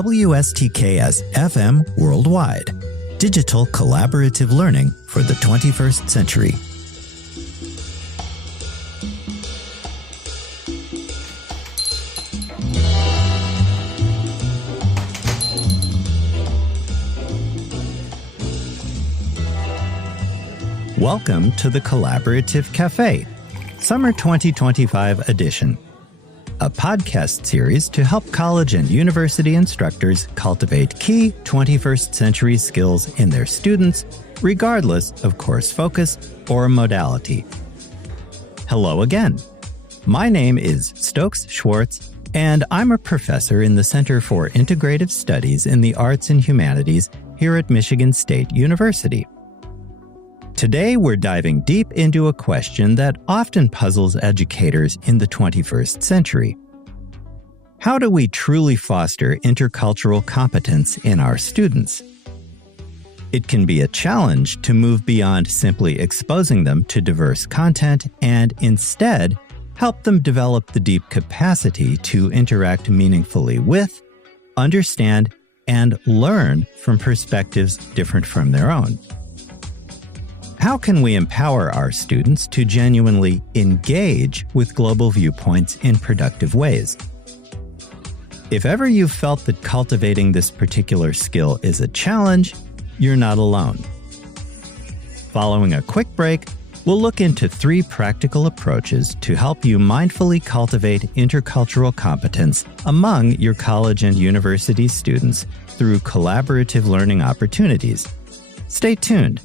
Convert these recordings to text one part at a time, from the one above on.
WSTKS-FM Worldwide. Digital collaborative learning for the 21st century. Welcome to the Collaborative Café Summer 2025 edition, a podcast series to help college and university instructors cultivate key 21st century skills in their students, regardless of course focus or modality. Hello again. My name is Stokes Schwartz, and I'm a professor in the Center for Integrative Studies in the Arts and Humanities here at Michigan State University. Today, we're diving deep into a question that often puzzles educators in the 21st century. How do we truly foster intercultural competence in our students? It can be a challenge to move beyond simply exposing them to diverse content and instead help them develop the deep capacity to interact meaningfully with, understand, and learn from perspectives different from their own. How can we empower our students to genuinely engage with global viewpoints in productive ways? If ever you've felt that cultivating this particular skill is a challenge, you're not alone. Following a quick break, we'll look into 3 practical approaches to help you mindfully cultivate intercultural competence among your college and university students through collaborative learning opportunities. Stay tuned.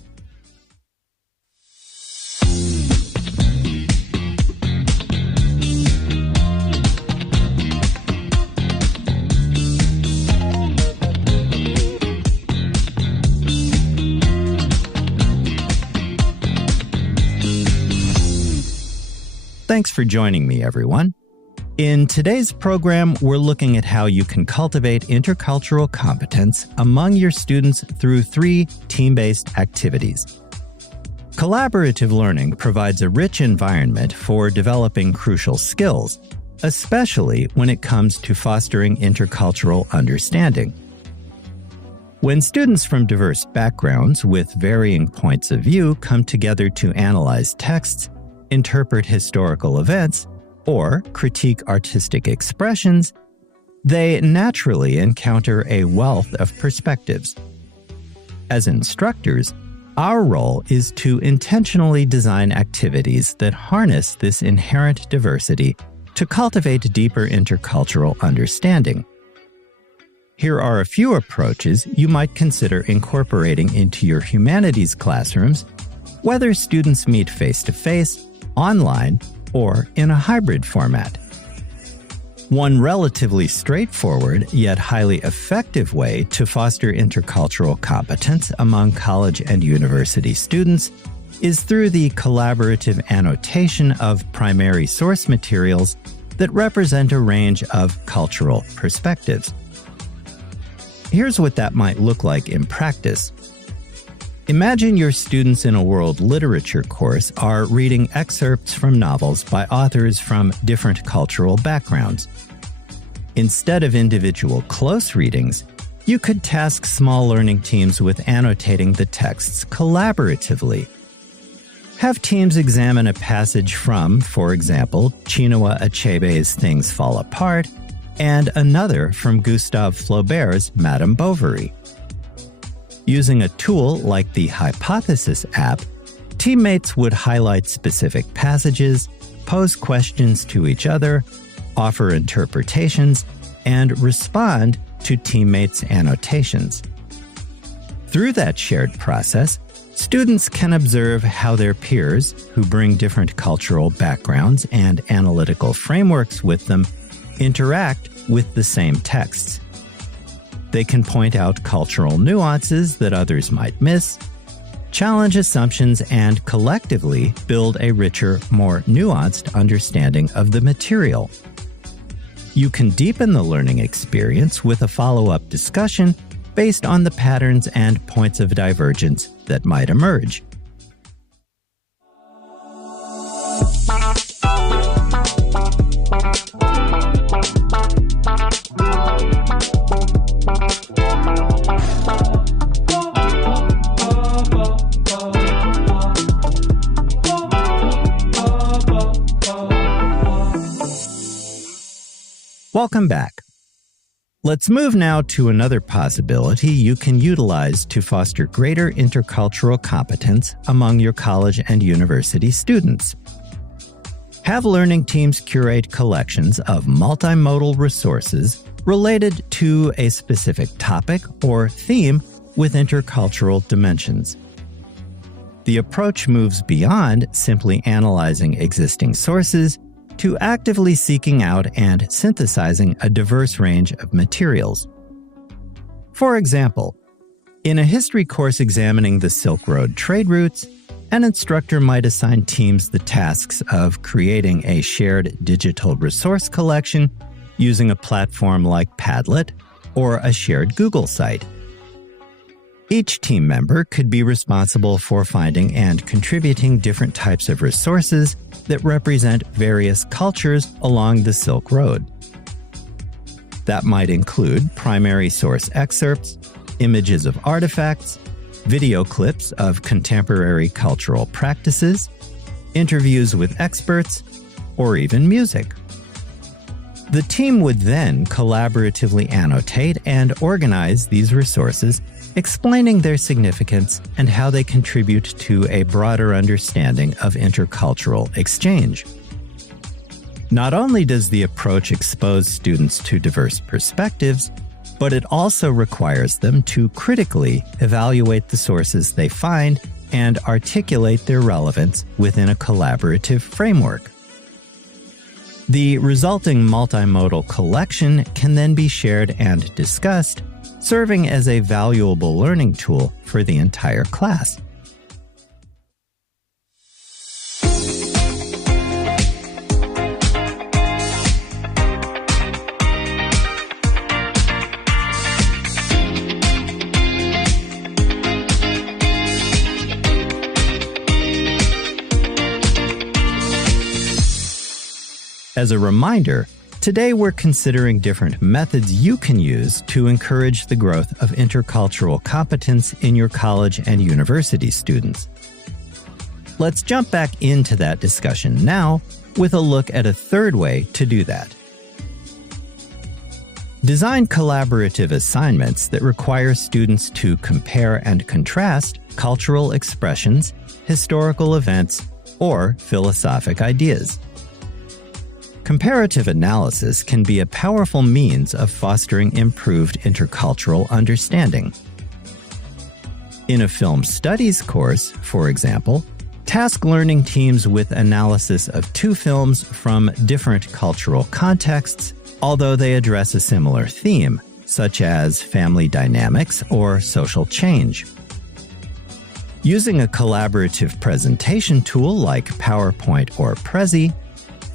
Thanks for joining me, everyone. In today's program, we're looking at how you can cultivate intercultural competence among your students through 3 team-based activities. Collaborative learning provides a rich environment for developing crucial skills, especially when it comes to fostering intercultural understanding. When students from diverse backgrounds with varying points of view come together to analyze texts, interpret historical events, or critique artistic expressions, they naturally encounter a wealth of perspectives. As instructors, our role is to intentionally design activities that harness this inherent diversity to cultivate deeper intercultural understanding. Here are a few approaches you might consider incorporating into your humanities classrooms, whether students meet face-to-face, online, or in a hybrid format. One relatively straightforward yet highly effective way to foster intercultural competence among college and university students is through the collaborative annotation of primary source materials that represent a range of cultural perspectives. Here's what that might look like in practice. Imagine your students in a world literature course are reading excerpts from novels by authors from different cultural backgrounds. Instead of individual close readings, you could task small learning teams with annotating the texts collaboratively. Have teams examine a passage from, for example, Chinua Achebe's Things Fall Apart, and another from Gustave Flaubert's Madame Bovary. Using a tool like the Hypothesis app, teammates would highlight specific passages, pose questions to each other, offer interpretations, and respond to teammates' annotations. Through that shared process, students can observe how their peers, who bring different cultural backgrounds and analytical frameworks with them, interact with the same texts. They can point out cultural nuances that others might miss, challenge assumptions, and collectively build a richer, more nuanced understanding of the material. You can deepen the learning experience with a follow-up discussion based on the patterns and points of divergence that might emerge. Welcome back. Let's move now to another possibility you can utilize to foster greater intercultural competence among your college and university students. Have learning teams curate collections of multimodal resources related to a specific topic or theme with intercultural dimensions. The approach moves beyond simply analyzing existing sources to actively seeking out and synthesizing a diverse range of materials. For example, in a history course examining the Silk Road trade routes, an instructor might assign teams the tasks of creating a shared digital resource collection using a platform like Padlet or a shared Google site. Each team member could be responsible for finding and contributing different types of resources that represent various cultures along the Silk Road. That might include primary source excerpts, images of artifacts, video clips of contemporary cultural practices, interviews with experts, or even music. The team would then collaboratively annotate and organize these resources, explaining their significance and how they contribute to a broader understanding of intercultural exchange. Not only does the approach expose students to diverse perspectives, but it also requires them to critically evaluate the sources they find and articulate their relevance within a collaborative framework. The resulting multimodal collection can then be shared and discussed, serving as a valuable learning tool for the entire class. As a reminder, today we're considering different methods you can use to encourage the growth of intercultural competence in your college and university students. Let's jump back into that discussion now with a look at a third way to do that. Design collaborative assignments that require students to compare and contrast cultural expressions, historical events, or philosophic ideas. Comparative analysis can be a powerful means of fostering improved intercultural understanding. In a film studies course, for example, task learning teams with analysis of two films from different cultural contexts, although they address a similar theme, such as family dynamics or social change. Using a collaborative presentation tool like PowerPoint or Prezi,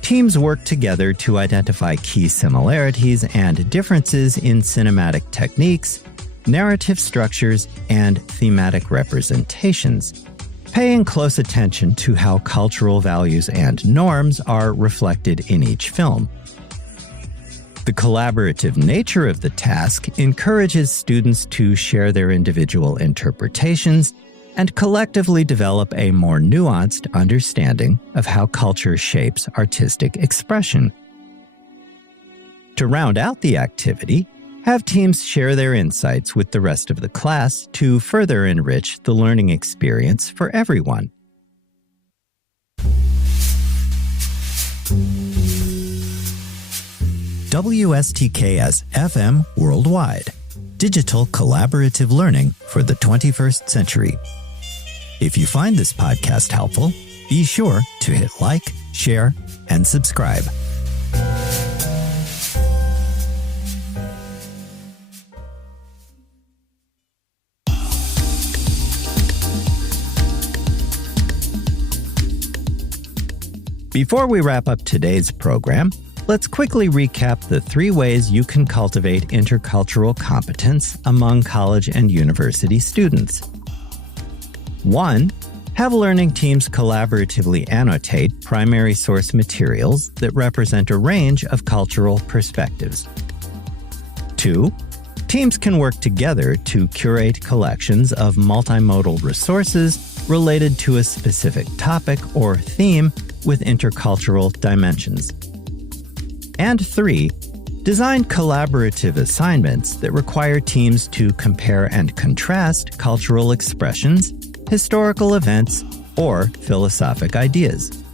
teams work together to identify key similarities and differences in cinematic techniques, narrative structures, and thematic representations, paying close attention to how cultural values and norms are reflected in each film. The collaborative nature of the task encourages students to share their individual interpretations and collectively develop a more nuanced understanding of how culture shapes artistic expression. To round out the activity, have teams share their insights with the rest of the class to further enrich the learning experience for everyone. WSTKS-FM Worldwide. Digital collaborative learning for the 21st century. If you find this podcast helpful, be sure to hit like, share, and subscribe. Before we wrap up today's program, let's quickly recap the 3 ways you can cultivate intercultural competence among college and university students. 1. Have learning teams collaboratively annotate primary source materials that represent a range of cultural perspectives. 2. Teams can work together to curate collections of multimodal resources related to a specific topic or theme with intercultural dimensions. And 3. Design collaborative assignments that require teams to compare and contrast cultural expressions, historical events, or philosophic ideas.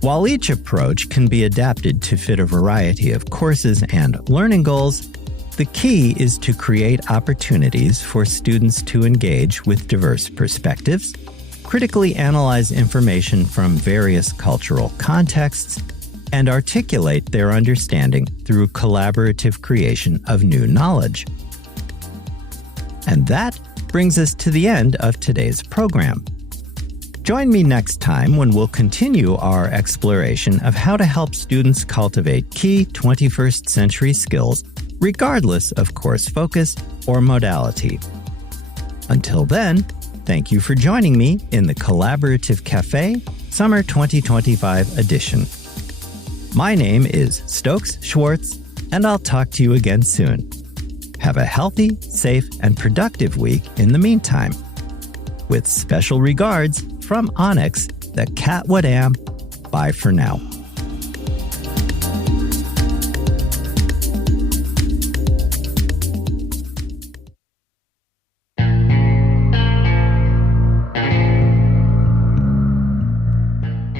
While each approach can be adapted to fit a variety of courses and learning goals, the key is to create opportunities for students to engage with diverse perspectives, critically analyze information from various cultural contexts, and articulate their understanding through collaborative creation of new knowledge. And that brings us to the end of today's program. Join me next time when we'll continue our exploration of how to help students cultivate key 21st century skills, regardless of course focus or modality. Until then, thank you for joining me in the Collaborative Café Summer 2025 edition. My name is Stokes Schwartz, and I'll talk to you again soon. Have a healthy, safe, and productive week in the meantime. With special regards from Onyx, the cat what am. Bye for now.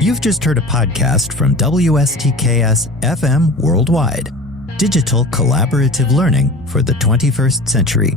You've just heard a podcast from WSTKS-FM Worldwide, digital collaborative learning for the 21st century.